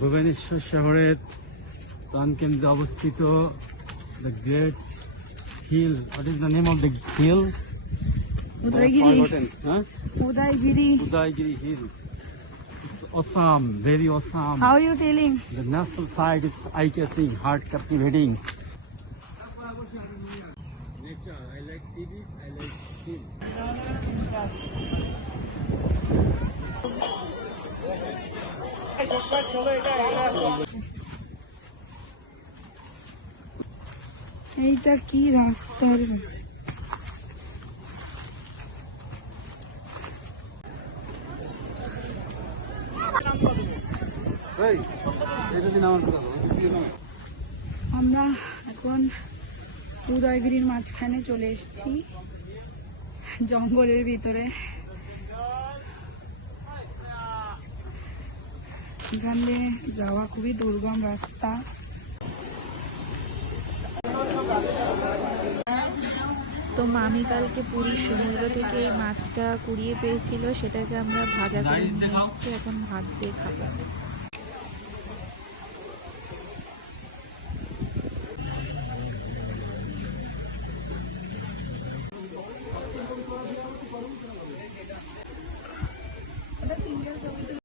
ভুবনেশ্বর শহরের প্রাণকেন্দ্রে অবস্থিত the great hill. What is the name of the hill? Udaygiri. Huh? Udaygiri. Udaygiri Hill. It's awesome, very awesome. How are you feeling? The natural side is eye-catching, heart captivating. Nature, I like cities, I like hill. এইটা কি রাস্তা রে? আমরা এখন উদয়গিরির মাঝখানে চলে এসেছি, জঙ্গলের ভিতরে। এখানে যাওয়া খুবই দুর্গম রাস্তা। তো মামি কালকে পুরীর সমুদ্র থেকে এই মাছটা কুড়িয়ে পেয়েছিল, সেটাকে আমরা ভাজা করে নিয়ে এসেছি, এখন ভাত দিয়ে খাবো।